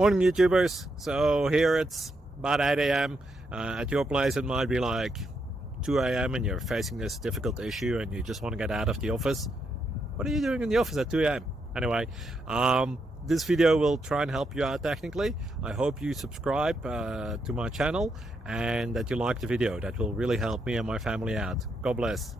Morning YouTubers. So here it's about 8 a.m. At your place it might be like 2 a.m. and you're facing this difficult issue and you just want to get out of the office. What are you doing in the office at 2 a.m.? Anyway, this video will try and help you out technically. I hope you subscribe to my channel and that you like the video. That will really help me and my family out. God bless.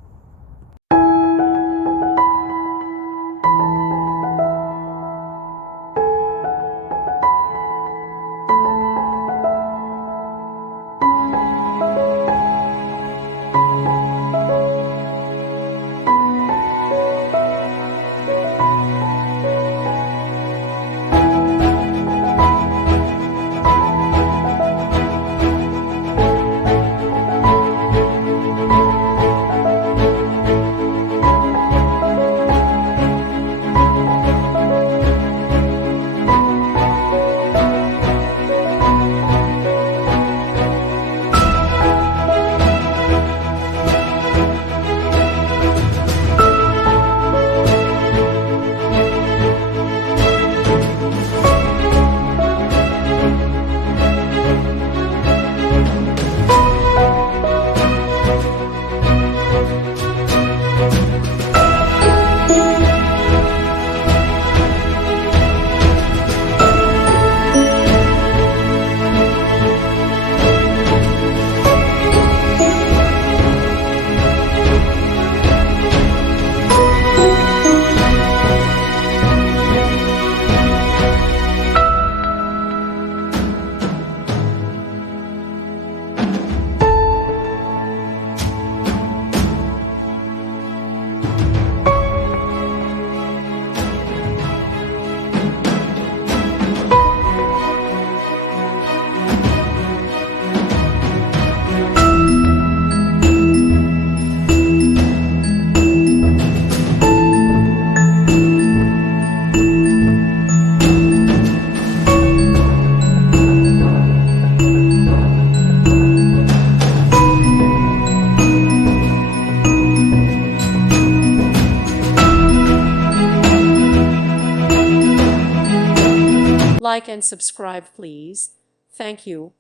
Like and subscribe, please. Thank you.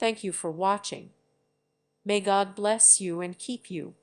Thank you for watching. May God bless you and keep you.